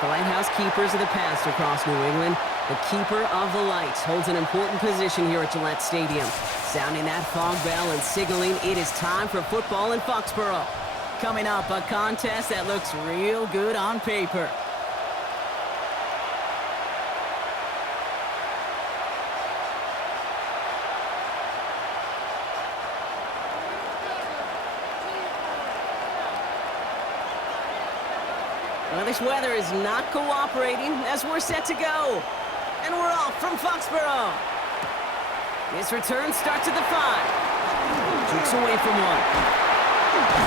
the lighthouse keepers of the past across New England. The keeper of the lights holds an important position here at Gillette Stadium, sounding that fog bell and signaling it is time for football in Foxborough. Coming up, a contest that looks real good on paper. Well, this weather is not cooperating as we're set to go. And we're off from Foxborough. This return starts at the 5. Jukes away from one.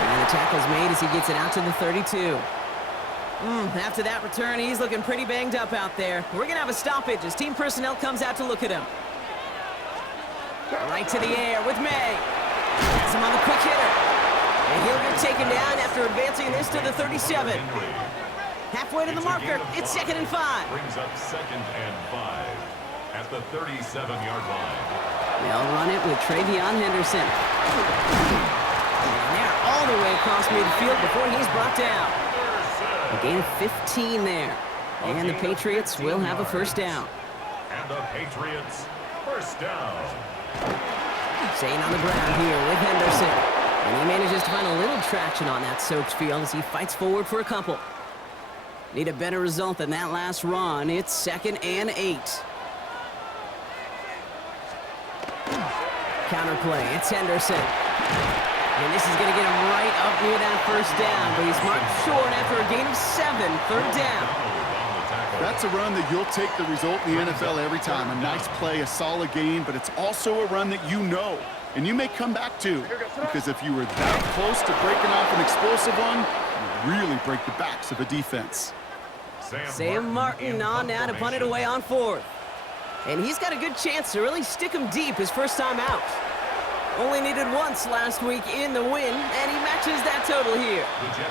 And the tackle's made as he gets it out to the 32. After that return, he's looking pretty banged up out there. We're going to have a stoppage as team personnel comes out to look at him. Right to the air with May. Has him on the quick hitter. And he'll get taken down after advancing this to the 37. Halfway to the marker, it's 2nd and 5. Brings up 2nd and 5 at the 37-yard line. They'll run it with Travion Henderson. And they're all the way across midfield before he's brought down. A gain of 15 there. And the Patriots will have a first down. And the Patriots, first down. Staying on the ground here with Henderson. And he manages to find a little traction on that soaked field as he fights forward for a couple. Need a better result than that last run. It's 2nd and 8. Counter play. It's Henderson. And this is going to get him right up near that first down. But he's marked short after a gain of 7. 3rd down. That's a run that you'll take the result in the NFL every time. A nice play, a solid gain, but it's also a run that you know. And you may come back to. Because if you were that close to breaking off an explosive one, you really break the backs of a defense. Sam Martin on now to punt it away on 4th. And he's got a good chance to really stick him deep his first time out. Only needed once last week in the win, and he matches that total here.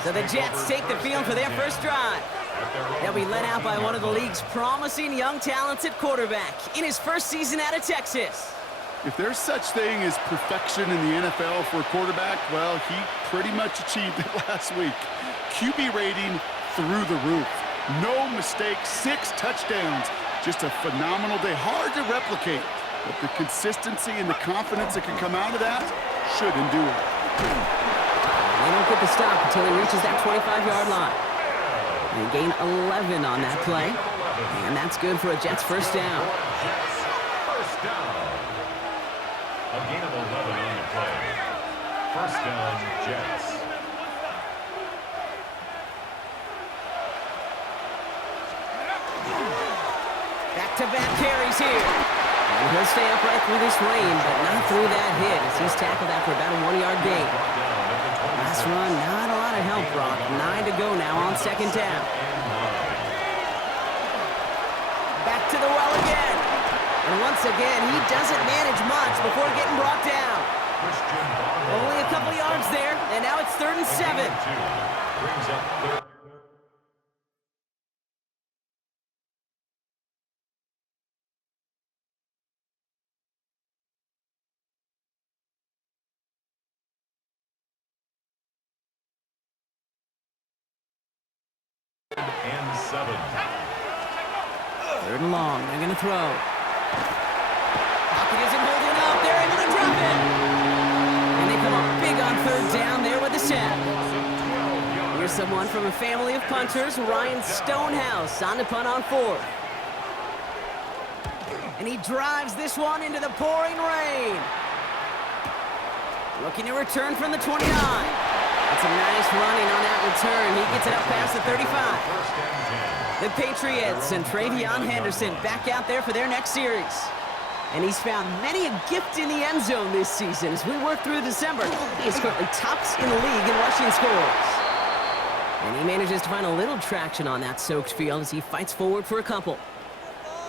So the Jets take the field for their first drive. They'll be led out by one of the league's promising young talents at quarterback in his first season out of Texas. If there's such thing as perfection in the NFL for a quarterback, well, he pretty much achieved it last week. QB rating through the roof. No mistakes, 6 touchdowns. Just a phenomenal day. Hard to replicate, but the consistency and the confidence that can come out of that should endure. They don't get the stop until he reaches that 25-yard line. They gain 11 on that play, and that's good for a Jets first down. First down. A gain of 11 on the play. First down, Jets. Back-to-back carries here. And he'll stay upright through this rain, but not through that hit as he's tackled after about a 1-yard gain. Last run, not a lot of help, Brock. 9 to go now on 2nd down. Back to the well again. And once again, he doesn't manage much before getting brought down. Only a couple yards there, and now it's 3rd and 7. Brings up 3rd. And 7. 3rd and long. They're going to throw. Pocket isn't holding up. They're able to drop it. And they come up big on 3rd down there with the sack. Here's someone from a family of punters, Ryan Stonehouse, on to punt on 4th. And he drives this one into the pouring rain. Looking to return from the 29. That's a nice running on that return. He gets it up past the 35. The Patriots and Travion Henderson back out there for their next series. And he's found many a gift in the end zone this season. As we work through December, he is currently tops in the league in rushing scores. And he manages to find a little traction on that soaked field as he fights forward for a couple.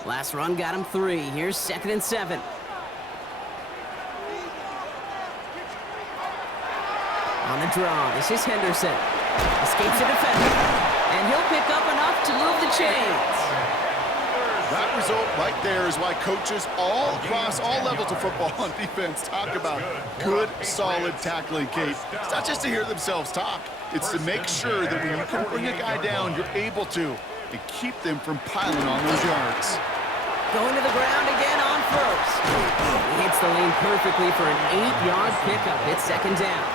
Last run got him 3. Here's 2nd and 7. On the draw, this is Henderson. Escapes a defender. And he'll pick up enough to move the chains. That result right there is why coaches all across all levels of football on defense talk about good, solid tackling, Kate. It's not just to hear themselves talk. It's to make sure that when you can bring a guy down, you're able to. and keep them from piling on those yards. Going to the ground again on first. He hits the lane perfectly for an 8-yard pickup. It's second down.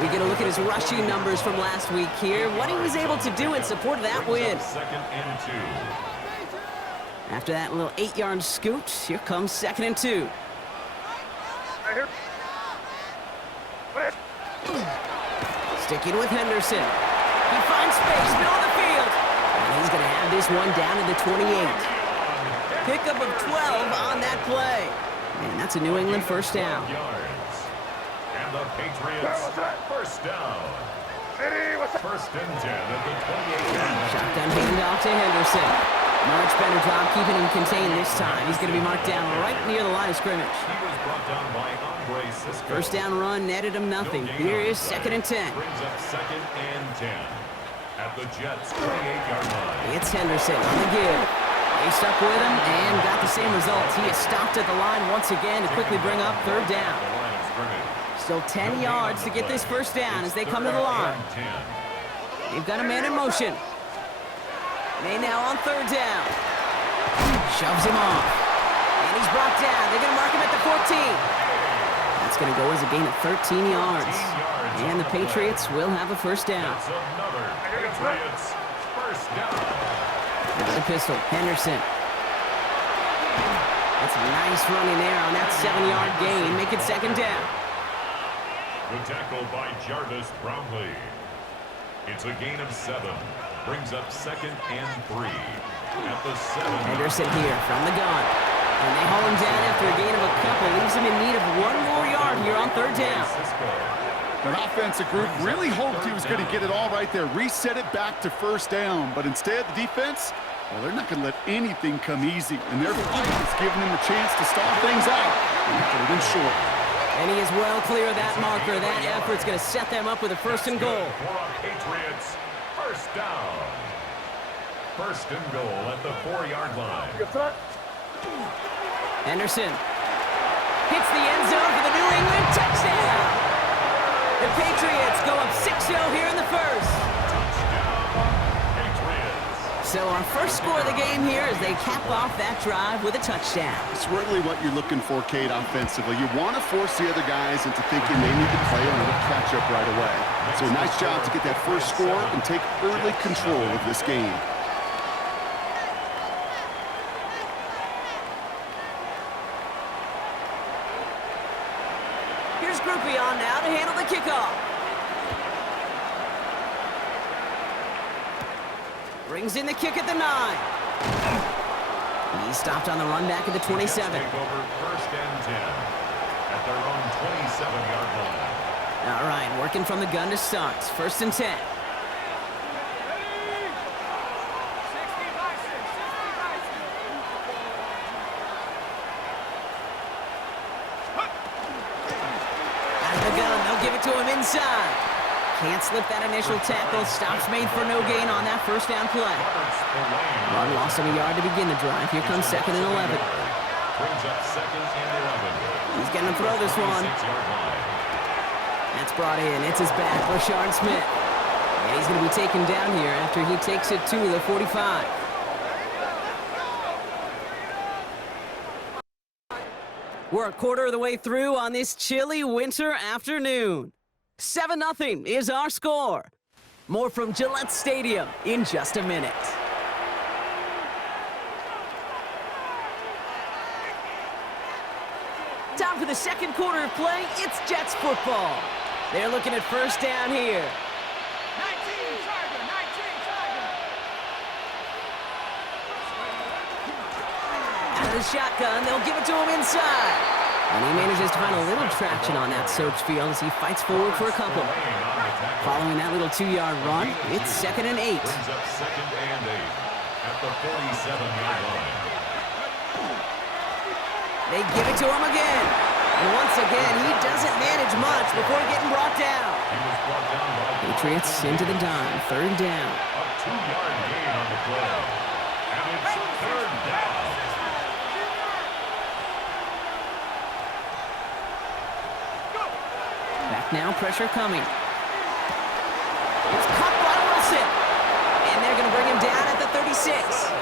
We get a look at his rushing numbers from last week here. What he was able to do in support of that win. Second and 2. After that little 8-yard scoot, here comes second and 2. Sticking with Henderson. He finds space, middle of the field. And he's going to have this one down to the 28. Pickup of 12 on that play. And that's a New England first down. And the Patriots first down. First and 10 at the 28-yard line. Shotgun handed off to Henderson. Much better job keeping him contained this time. He's going to be marked down right near the line of scrimmage. He was brought down by Andre Cisco. First down run netted him nothing. Here is second and 10. Brings up second and 10 at the Jets' 28-yard line. It's Henderson on the give. They stuck with him and got the same results. He is stopped at the line once again to quickly bring up third down. Still 10 yards to get this first down as they come to the line. They've got a man in motion. They now on third down. Shoves him off. And he's brought down. They're going to mark him at the 14. That's going to go as a gain of 13 yards. And the Patriots will have a first down. That's another Patriots first down. Now the pistol, Henderson. That's a nice running there on that 7-yard gain. Make it second down. The tackle by Jarvis Brownlee. It's a gain of 7. Brings up second and 3 at the 7. Henderson here from the gun. And they haul him down after a gain of a couple. Leaves him in need of one more yard here on third down. An offensive group really hoped he was going to get it all right there. Reset it back to first down. But instead, the defense, well, they're not going to let anything come easy. And their fight is giving them a chance to stall things out. Third and short. And he is well clear of that marker. That effort's going to set them up with a first and goal. For a Patriots first down. First and goal at the 4-yard line. Henderson hits the end zone for the New England touchdown. The Patriots go up 6-0 here in the first. So our first score of the game here as they cap off that drive with a touchdown. It's really what you're looking for, Kate, offensively. You want to force the other guys into thinking they need to play a little catch-up right away. So nice job to get that first score and take early control of this game. Here's Groupie on now to handle the kickoff. Brings in the kick at the 9. He's stopped on the run back at the 27. Take over first and 10 at their own 27-yard line. All right, working from the gun to start. First and 10. Out of the gun, they'll give it to him inside. Can't slip that initial tackle. Stops made for no gain on that first down play. Run lost him a yard to begin the drive. Here comes second and 11. Brings up second and 11. He's going to throw this one. 6-yard line. That's brought in. It's his back, Rashard Smith. And he's going to be taken down here after he takes it to the 45. We're a quarter of the way through on this chilly winter afternoon. 7-0 is our score. More from Gillette Stadium in just a minute. Time for the second quarter of play. It's Jets football. They're looking at first down here. 19 Tiger, 19 Tiger. Out of the shotgun, they'll give it to him inside. And he manages to find a little traction on that search field as he fights forward for a couple. Following that little 2-yard run, it's second and 8. Brings up second and 8 at the 47-yard line. They give it to him again. And once again, he doesn't manage much before getting brought down. He was brought down by Patriots into the dime, third down. a 2-yard gain on the play. And it's third down. Back now, pressure coming. It's caught by Wilson. And they're going to bring him down at the 35. 36.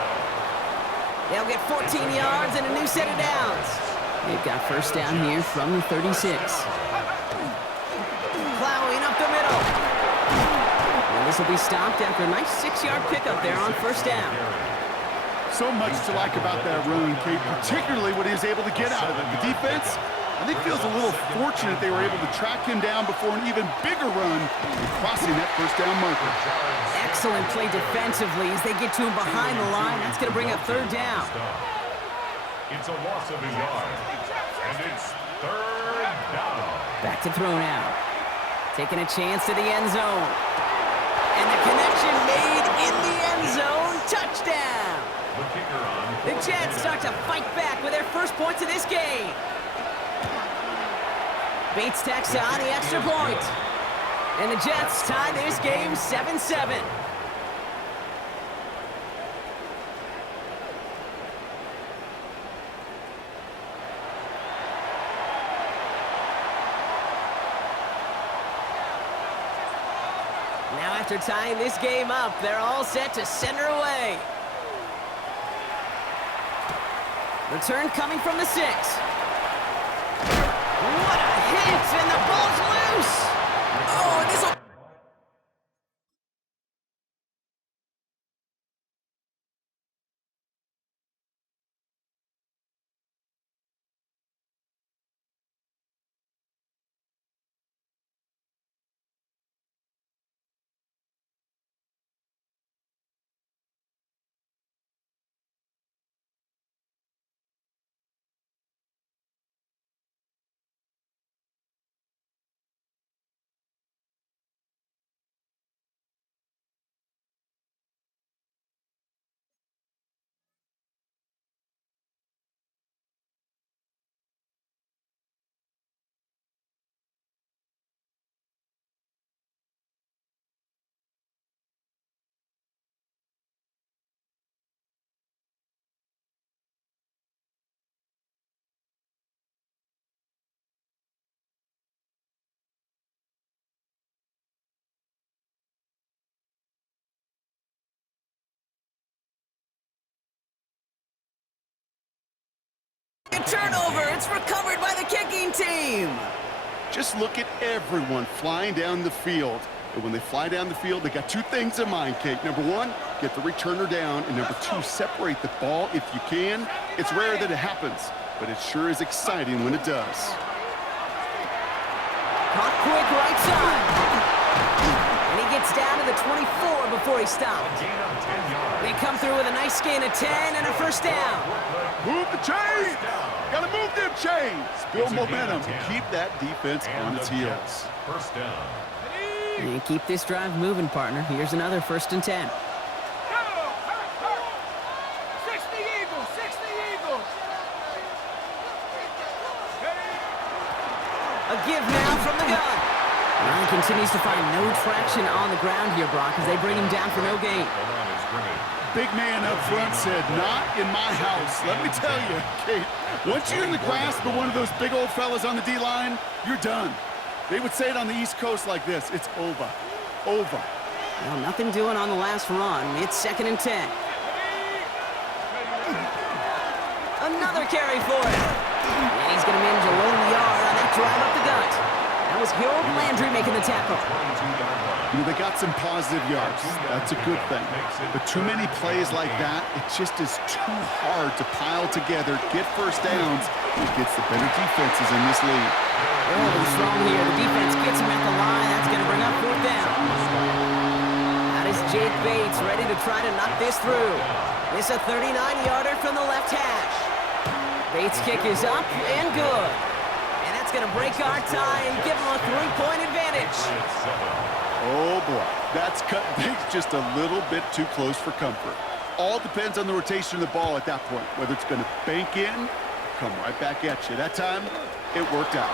They'll get 14 yards and a new set of downs. They've got first down here from the 36. Plowing up the middle. And this will be stopped after a nice 6-yard pickup there on first down. So much to like about that run, Kate, particularly what he was able to get out of it. The defense, I think, feels a little fortunate they were able to track him down before an even bigger run, crossing that first down marker. Excellent play defensively as they get to him behind the line. That's going to bring up third down. It's a loss of a yard, and it's third down. Back to throw now. Taking a chance to the end zone. And the connection made in the end zone. Touchdown. The kicker on. The Jets start to fight back with their first points of this game. Bates tacks on the extra point. And the Jets tie this game 7-7. Now after tying this game up, they're all set to send her away. Return coming from the 6. What a hit, and the ball's loose. Oh, and this will... A turnover. It's recovered by the kicking team. Just look at everyone flying down the field. And when they fly down the field, they got two things in mind, Kate. Number one, get the returner down. And number two, separate the ball if you can. It's rare that it happens, but it sure is exciting when it does. Caught quick right side. And he gets down to the 24 before he stops. They come through with a nice gain of 10 and a first down. Move the chains! Gotta move them chains! Build momentum to keep that defense on its heels. First down. And keep this drive moving, partner. Here's another 1st and 10. 60 Eagles, 60 Eagles. A give now from the gun. Ryan continues to find no traction on the ground here, Brock, as they bring him down for no gain. Big man up front said, not in my house. Let me tell you, Kate, once you're in the grasp of one of those big old fellas on the D-line, you're done. They would say it on the East Coast like this, it's over. Over. Well, nothing doing on the last run. It's 2nd and 10. Another carry for him. And he's going to manage a lone yard on that drive up the gut. That was Harold Landry making the tackle. You know, they got some positive yards. That's a good thing. But too many plays like that, it just is too hard to pile together, get first downs, and gets the better defenses in this league. Early strong here. The defense gets him at the line. That's going to bring up 4th down. That is Jake Bates ready to try to knock this through. It's a 39-yarder from the left hash. Bates' kick is up and good. And that's going to break our tie and give them a 3-point advantage. Oh, boy. That's cutting things just a little bit too close for comfort. All depends on the rotation of the ball at that point, whether it's going to bank in or come right back at you. That time, it worked out.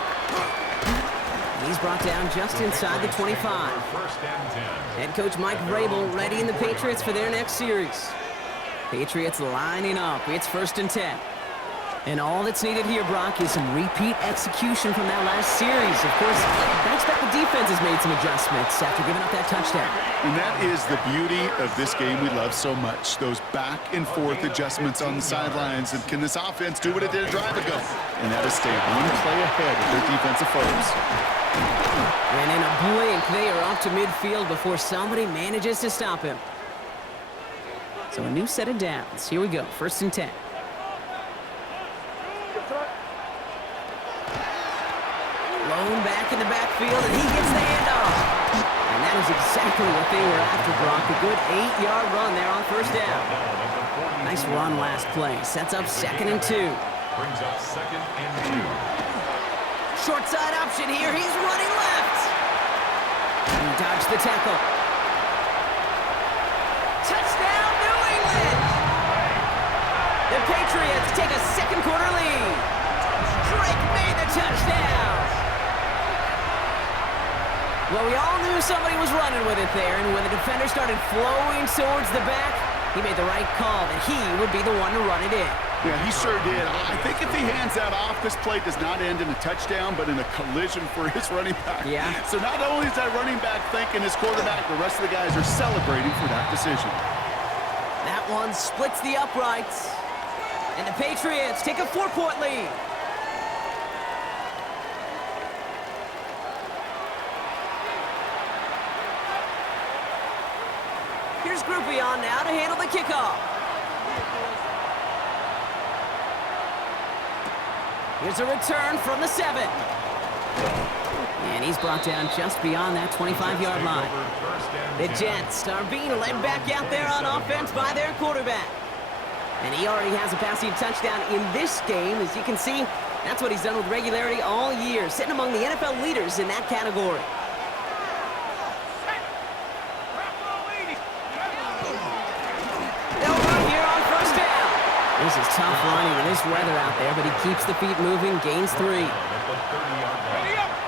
He's brought down just inside the 25. Head coach Mike Vrabel readying the Patriots for their next series. Patriots lining up. It's 1st and 10. And all that's needed here, Brock, is some repeat execution from that last series. Of course, I expect the defense has made some adjustments after giving up that touchdown. And that is the beauty of this game we love so much. Those back-and-forth adjustments on the sidelines. And can this offense do what it did a drive ago? And that is stay one play ahead of their defensive foes. And in a blink, they are off to midfield before somebody manages to stop him. So a new set of downs. Here we go, 1st and 10. Blown back in the backfield, and he gets the handoff. And that is exactly what they were after, Brock. A good 8-yard run there on 1st down. Nice run last play. Sets up 2nd and 2. Brings up 2nd and 2. Short side option here. He's running left. He dodged the tackle. Touchdown, New England! The Patriots take a 2nd quarter lead. Drake made the touchdown. Well, we all knew somebody was running with it there, and when the defender started flowing towards the back, he made the right call that he would be the one to run it in. Yeah, he sure did. I think if he hands that off, this play does not end in a touchdown, but in a collision for his running back. Yeah. So not only is that running back thanking his quarterback, the rest of the guys are celebrating for that decision. That one splits the uprights, and the Patriots take a 4-point lead. Here's Groupion now to handle the kickoff. Here's a return from the 7. And he's brought down just beyond that 25-yard line. The Jets are being led back out there on offense by their quarterback. And he already has a passing touchdown in this game. As you can see, that's what he's done with regularity all year, sitting among the NFL leaders in that category. This is tough running in this weather out there, but he keeps the feet moving, gains 3.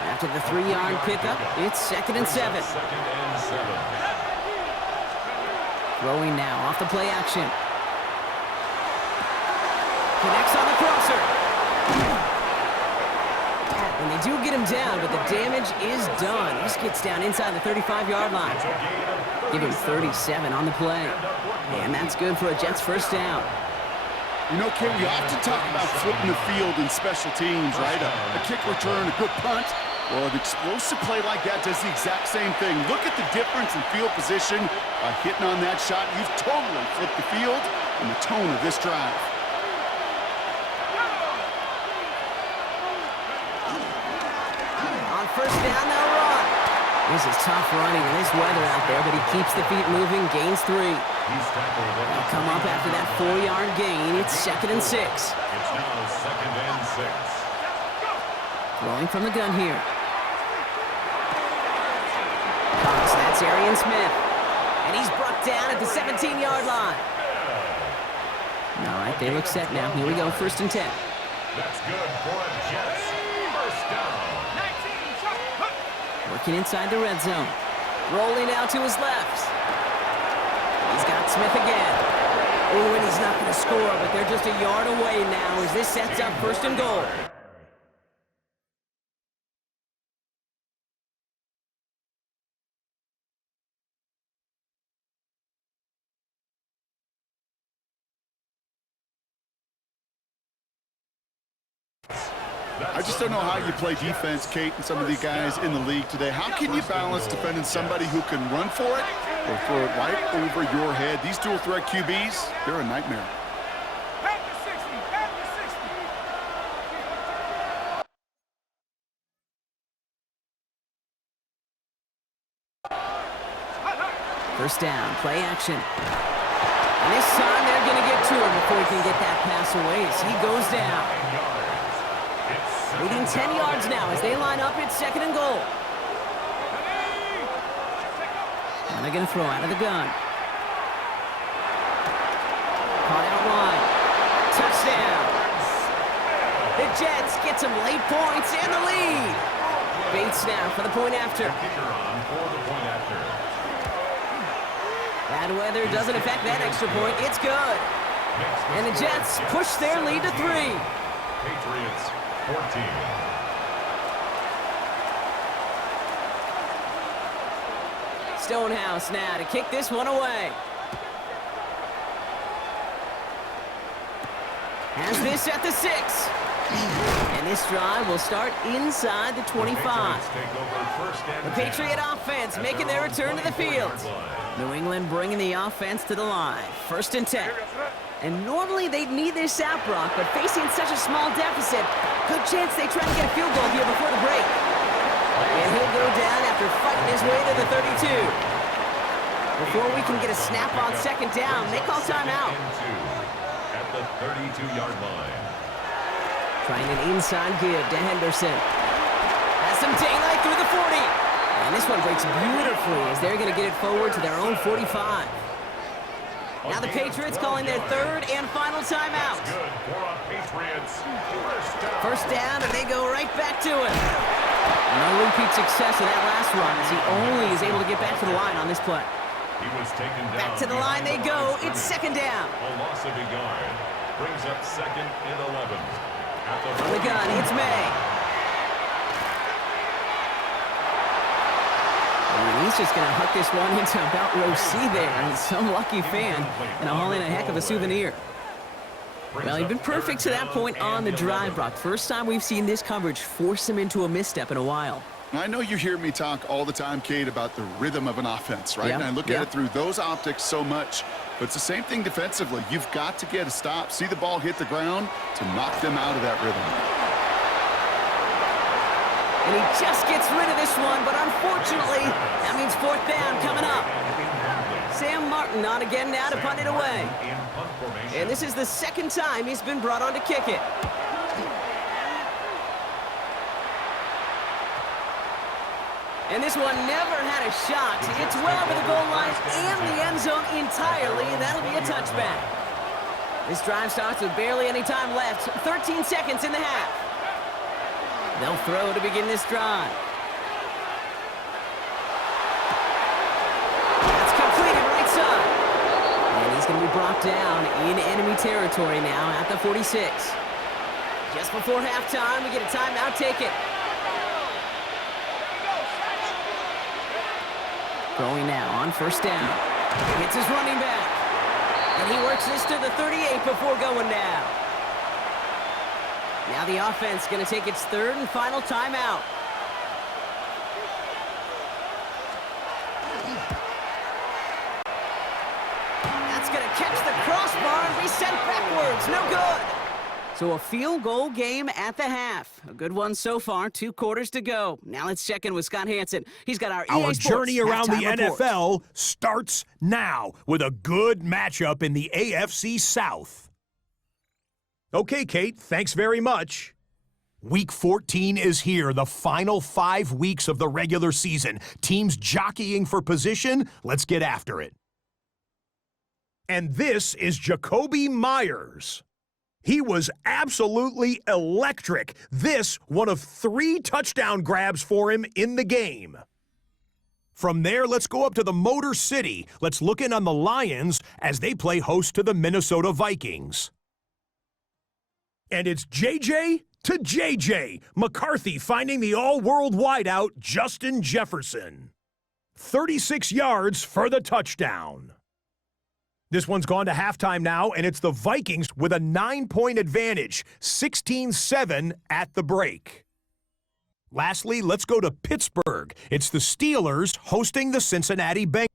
After the 3-yard pickup, it's 2nd and 7. Throwing now off the play action. Connects on the crosser. And they do get him down, but the damage is done. This gets down inside the 35-yard line. Give him 37 on the play. And that's good for a Jets 1st down. You know, Kay, we often talk about flipping the field in special teams, right? A kick return, a good punt. Well, an explosive play like that does the exact same thing. Look at the difference in field position by hitting on that shot. You've totally flipped the field and the tone of this drive. On 1st down, they'll run. This is tough running in this weather out there, but he keeps the feet moving, gains 3. They'll come up after that 4-yard gain. It's 2nd and 6. It's now 2nd and 6. Throwing from the gun here. Cox, that's Arian Smith. And he's brought down at the 17-yard line. All right, they look set now. Here we go, 1st and 10. That's good for a Jets 1st down. Working inside the red zone. Rolling out to his left. He's got Smith again. Oh, and he's not going to score, but they're just a yard away now as this sets up 1st and goal. I just don't know how you play defense, Kate, and some of the guys in the league today. How can you balance defending somebody who can run for it or throw it right over your head? These dual threat QBs, they're a nightmare. First down, play action. And this time they're going to get to him before he can get that pass away as he goes down. Leading 10 yards now as they line up. It's 2nd and goal. And they're going to throw out of the gun. Caught out wide. Touchdown. The Jets get some late points and the lead. Bates now for the point after. Bad weather doesn't affect that extra point. It's good. And the Jets push their lead to 3. Patriots 14. Stonehouse now to kick this one away. Has this at the 6. And this drive will start inside the 25. The Patriot offense making their return to the field. New England bringing the offense to the line. 1st and 10. And normally they'd need their sap Brock, but facing such a small deficit, good chance they try to get a field goal here before the break. And he'll go down after fighting his way to the 32. Before we can get a snap on 2nd down, they call timeout. At the 32-yard line. Trying an inside give to Henderson. Has some daylight through the 40. And this one breaks beautifully as they're going to get it forward to their own 45. Now the Patriots calling their 3rd and final timeout. First down, and they go right back to it. No repeat success of that last run as he only is able to get back to the line on this play. He was taken down. Back to the line they go. It's 2nd down. A loss of a yard brings up 2nd and 11. From the gun, it's May. And he's just going to hook this one into about row C there. And some lucky fan and hauling a heck of a souvenir. Well, he's been perfect to that point on the drive, Brock. First time we've seen this coverage force him into a misstep in a while. I know you hear me talk all the time, Kate, about the rhythm of an offense, right? Yeah, And I look at it through those optics so much. But it's the same thing defensively. You've got to get a stop, see the ball hit the ground to knock them out of that rhythm. And he just gets rid of this one, but unfortunately, that means 4th down coming up. Sam Martin on again now to punt it away. And this is the 2nd time he's been brought on to kick it. And this one never had a shot. It's well over the goal line and the end zone entirely, and that'll be a touchback. This drive starts with barely any time left. 13 seconds in the half. They'll throw to begin this drive. That's completed right side. And he's going to be brought down in enemy territory now at the 46. Just before halftime, we get a timeout. Take it. Going now on 1st down. Hits his running back. And he works this to the 38 before going down. Now the offense going to take its 3rd and final timeout. That's going to catch the crossbar and be sent backwards. No good. So a field goal game at the half. A good one so far. 2 quarters to go. Now let's check in with Scott Hansen. He's got our EA Sports journey around the report. NFL starts now with a good matchup in the AFC South. Okay, Kate, thanks very much. Week 14 is here, the final 5 weeks of the regular season. Teams jockeying for position. Let's get after it. And this is Jacoby Myers. He was absolutely electric. This, one of 3 touchdown grabs for him in the game. From there, let's go up to the Motor City. Let's look in on the Lions as they play host to the Minnesota Vikings. And it's JJ to JJ. McCarthy finding the all-world wideout, Justin Jefferson. 36 yards for the touchdown. This one's gone to halftime now, and it's the Vikings with a 9-point advantage, 16-7 at the break. Lastly, let's go to Pittsburgh. It's the Steelers hosting the Cincinnati Bengals.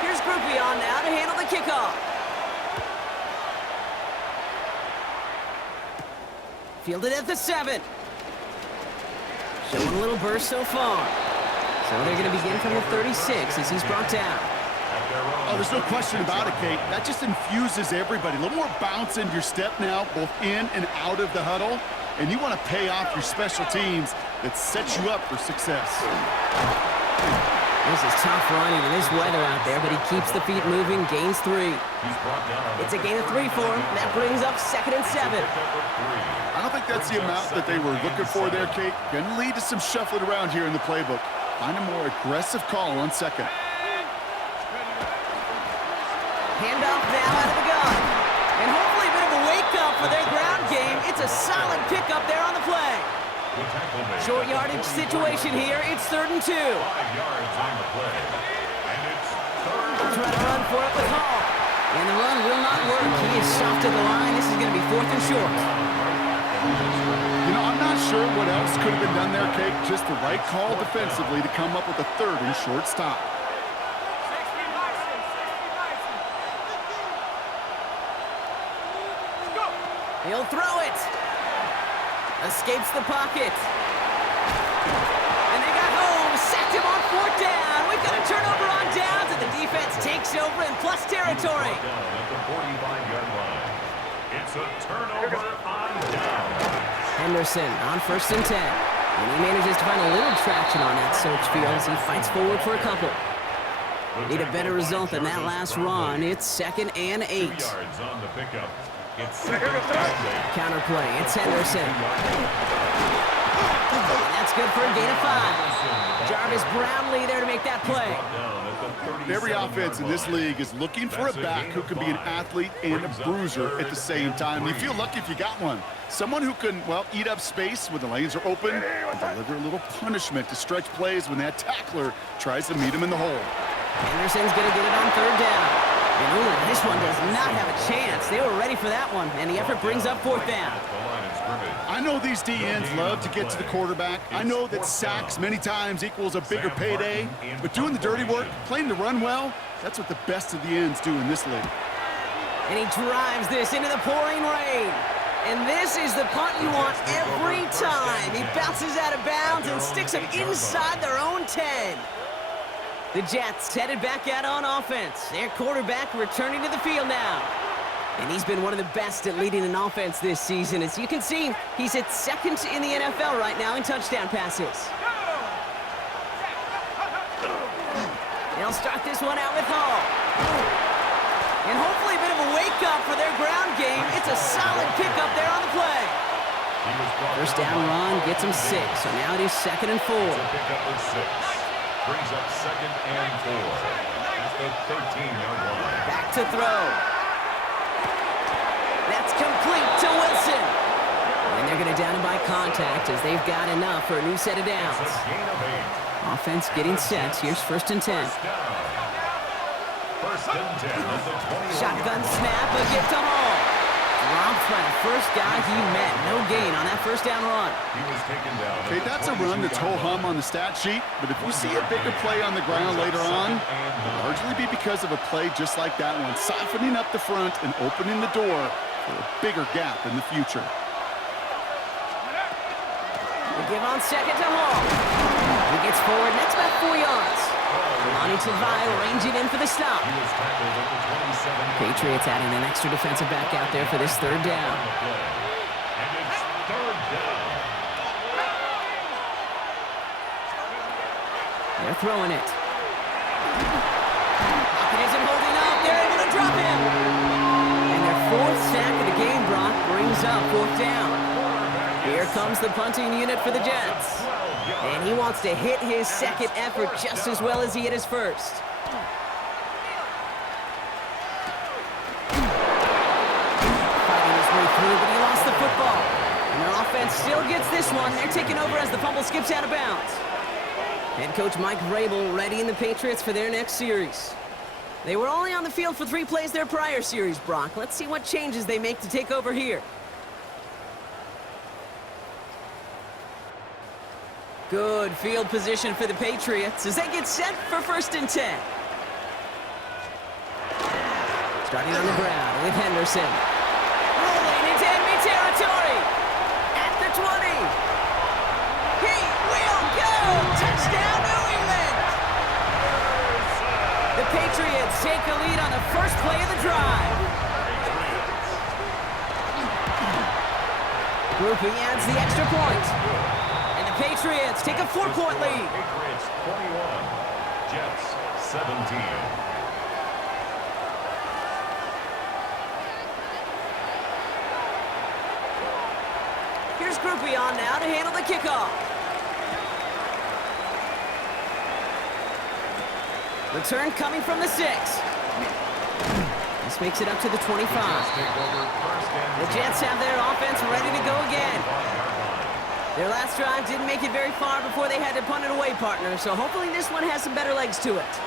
Here's Groupie on now to handle the kickoff. Fielded at the 7. Showing a little burst so far. So they're going to begin from the 36 as he's brought down. Oh, there's no question about it, Kate. That just infuses everybody. A little more bounce in your step now, both in and out of the huddle. And you want to pay off your special teams that sets you up for success. This is tough running in this weather out there, but he keeps the feet moving, gains 3. It's a gain of 3 for him. That brings up 2nd and 7. I don't think that's the amount that they were looking for there, Kate. Going to lead to some shuffling around here in the playbook. Find a more aggressive call on second. Handoff now out of the gun. And hopefully a bit of a wake-up for their ground game. It's a solid pickup there on the play. Short yardage situation here. It's 3rd and 2. 5 yards on the play. And it's third. Try to run for it with Hall. And the run will not work. He is soft to the line. This is going to be 4th and short. You know, I'm not sure what else could have been done there, Kate. Just the right call defensively to come up with a 3rd and short stop. He'll throw it. Escapes the pocket. And they got home. Sacked him on 4th down. We've got a turnover on downs, and the defense takes over in plus territory. At the 45-yard line. It's a turnover on down. Henderson on 1st and 10. And he manages to find a little traction on that search field as he fights forward for a couple. Need a better result than that last run. It's 2nd and 8. 2 yards on the pickup. It's 2nd and 8. Counterplay. It's Henderson. That's good for a gain of 5. Jarvis Brownlee there to make that play. Every offense in this league is looking for a back who can be an athlete and a bruiser at the same time. You feel lucky if you got one. Someone who can, well, eat up space when the lanes are open and deliver a little punishment to stretch plays when that tackler tries to meet him in the hole. Henderson's going to get it on 3rd down. And ooh, this one does not have a chance. They were ready for that one, and the effort brings up 4th down. I know these DNs love to get to the quarterback. I know that sacks many times equals a bigger payday, but doing the dirty work, playing to run well, that's what the best of the ends do in this league. And he drives this into the pouring rain. And this is the punt you want every time. He bounces out of bounds and sticks them inside their own 10. The Jets headed back out on offense. Their quarterback returning to the field now. And he's been one of the best at leading an offense this season. As you can see, he's at 2nd in the NFL right now in touchdown passes. They'll start this one out with Hall. And hopefully a bit of a wake-up for their ground game. It's a solid pickup there on the play. 1st down run gets him 6. So now it is 2nd and 4. Pickup with 6. Brings up 2nd and 4 at the 13-yard line. Back to throw. That's complete to Wilson. And they're going to down him by contact as they've got enough for a new set of downs. Gain of 8. Offense getting set. Here's 1st and 10. 1st and 10 at the 21. Shotgun snap, a gift to Hall. Dropped by the first guy he met. No gain on that 1st down run. He was taken down. Okay, that's a run that's ho-hum on the stat sheet, but if you see a bigger play on the ground later on, it'll largely be because of a play just like that one, softening up the front and opening the door for a bigger gap in the future. We give on 2nd to Hall. He gets forward, next about 4 yards. Lonnie Tavai ranging in for the stop. He was tackled at the 27. Patriots adding an extra defensive back out there for this 3rd down. And it's 3rd down. They're throwing it. Pocket isn't holding up. They're able to drop him. And their 4th sack of the game, Brock, brings up 4th down. Here comes the punting unit for the Jets. And he wants to hit his 2nd effort just as well as he hit his 1st. Fighting his way through, but he lost the football. And their offense still gets this one. They're taking over as the fumble skips out of bounds. Head coach Mike Vrabel readying the Patriots for their next series. They were only on the field for 3 plays their prior series, Brock. Let's see what changes they make to take over here. Good field position for the Patriots as they get set for 1st and 10. Starting on the ground with Henderson. Rolling into enemy territory. At the 20. He will go! Touchdown, New England! The Patriots take a lead on the first play of the drive. Groupie adds the extra point. Patriots take a 4-point lead. Patriots 21, Jets 17. Here's Groupie on now to handle the kickoff. Return coming from the 6. This makes it up to the 25. The Jets have their offense ready to go again. Their last drive didn't make it very far before they had to punt it away, partner, so hopefully this one has some better legs to it.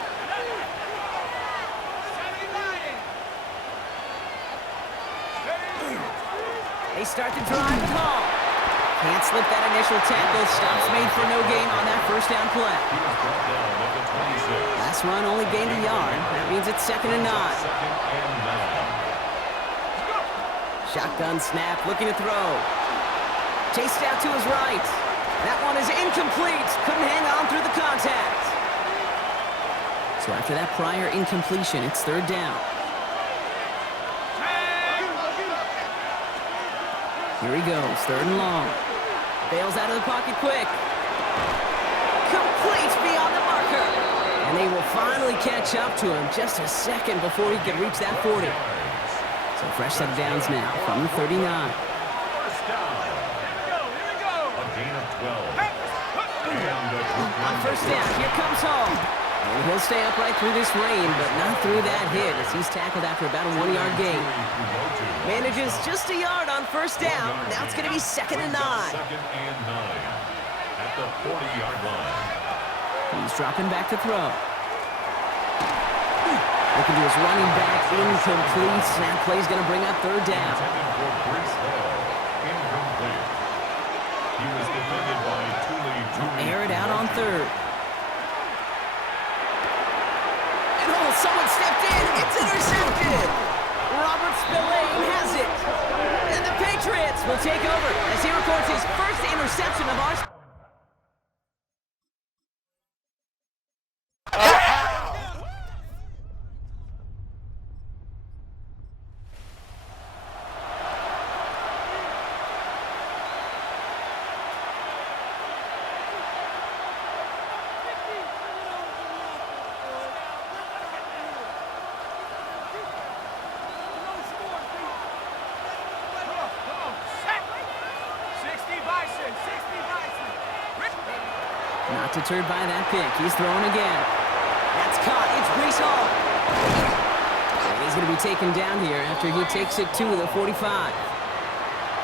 They start the drive with Hall. Can't slip that initial tackle. Stops made for no gain on that first down play. Last run only gained a yard. That means it's 2nd and 9. Shotgun snap, looking to throw. Chased out to his right. That one is incomplete. Couldn't hang on through the contact. So after that prior incompletion, it's 3rd down. Here he goes, 3rd and long. Bails out of the pocket quick. Complete beyond the marker. And they will finally catch up to him just a second before he can reach that 40. So fresh set of downs now from the 39. On first down, here comes Hall. And he'll stay upright through this rain, but not through that hit as he's tackled after about a 1-yard gain. Manages just a yard on first down. Now it's going to be 2nd and 9. At the 40-yard line. He's dropping back to throw. Looking to his running back, incomplete. Snap play's going to bring up 3rd down. Air it out on 3rd. And oh, someone stepped in. It's intercepted. Robert Spillane has it. And the Patriots will take over as he records his first interception of our... Not deterred by that pick. He's throwing again. That's caught. It's Breece Hall. And he's going to be taken down here after he takes it to the 45.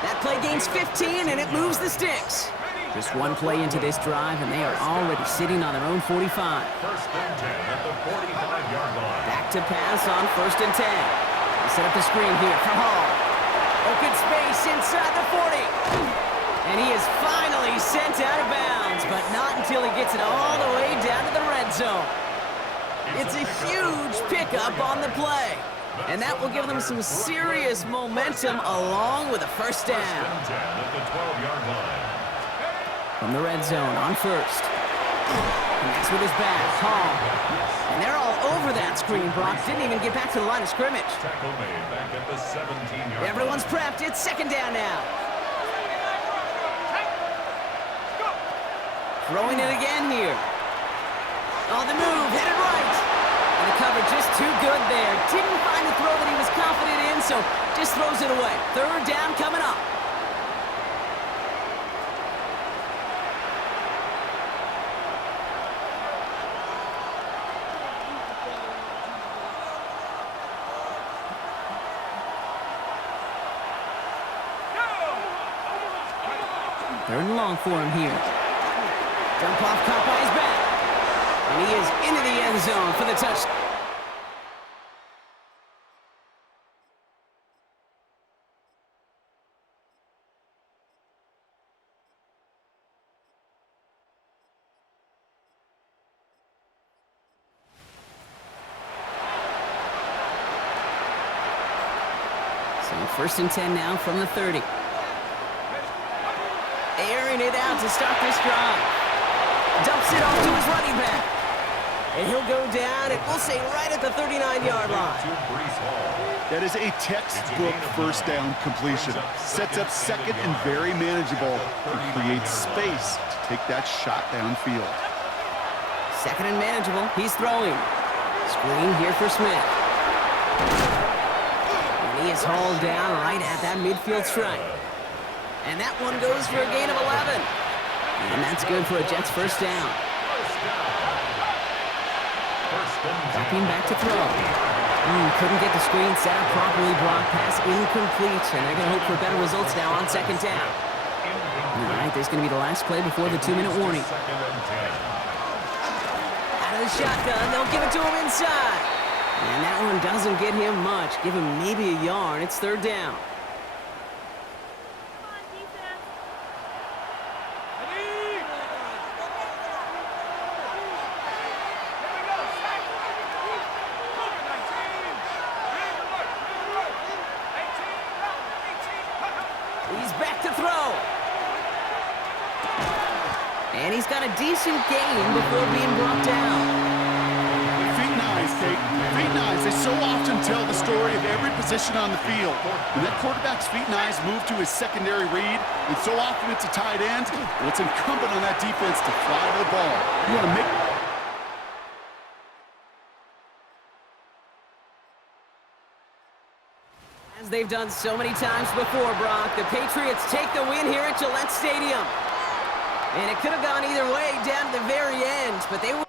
That play gains 15, and it moves the sticks. Just one play into this drive, and they are already sitting on their own 45. First and 10 at the 45-yard line. Back to pass on 1st and 10. They set up the screen here for Hall. Open space inside the 40. And he is finally sent out of bounds, but not until he gets it all the way down to the red zone. It's a huge pickup on the play, and that will give them some serious momentum along with a first down. From the red zone on 1st. Connects with his back, Hall. And they're all over that screen, Brock. Didn't even get back to the line of scrimmage. Tackle made back at the 17-yard line. Everyone's prepped. It's 2nd down now. Throwing it again here. On the move, headed right. And the cover just too good there. Didn't find the throw that he was confident in, so just throws it away. 3rd down coming up. Third and long for him here. Jump off, caught by his back. And he is into the end zone for the touchdown. So 1st and 10 now from the 30. Airing it out to start this drive. Dumps it off to his running back. And he'll go down, and we'll say right at the 39-yard line. That is a textbook first down completion. Sets up 2nd and very manageable and creates space to take that shot downfield. 2nd and manageable. He's throwing. Screen here for Smith. And he is hauled down right at that midfield stripe. And that one goes for a gain of 11. And that's good for a Jets first down. First Dropping back to throw. Couldn't get the screen set up properly. Brock, pass incomplete. And they're going to hope for better results now on second down. All right, there's going to be the last play before the 2-minute warning. Out of the shotgun, they'll give it to him inside. And that one doesn't get him much. Give him maybe a yard. It's third down. He's back to throw. And he's got a decent gain before being brought down. Feet and eyes, Kate. Feet and eyes. They so often tell the story of every position on the field. When that quarterback's feet and eyes move to his secondary read, and so often it's a tight end, and it's incumbent on that defense to fly to the ball. You want to make... As they've done so many times before, Brock, the Patriots take the win here at Gillette Stadium. And it could have gone either way down to the very end, but they were...